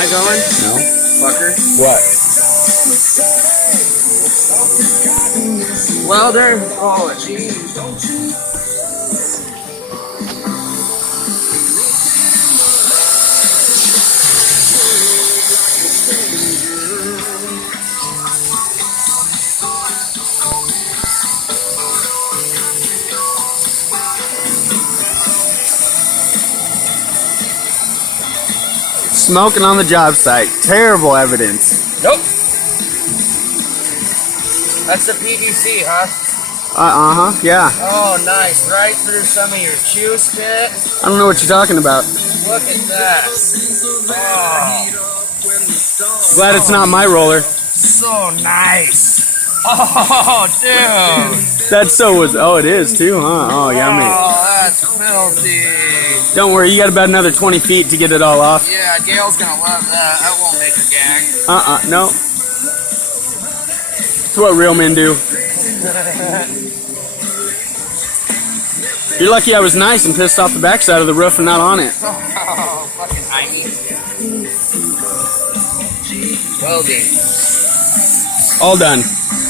I going? No. Fucker. What? Welder? Oh, jeez. Smoking on the job site. Terrible evidence. Nope. That's the PVC, huh? Uh-huh, yeah. Oh, nice. Right through some of your chew spit. I don't know what you're talking about. Look at that. Oh, Glad it's not my roller. so nice. Oh, dude. That so was, oh, it is too, huh? Oh, yummy. Oh, that's filthy. Don't worry, you got about another 20 feet to get it all off. Yeah, Gail's gonna love that. That won't make her gag. No. It's what real men do. You're lucky I was nice and pissed off the backside of the roof and not on it. Oh, fucking Ivy. Welding. All done.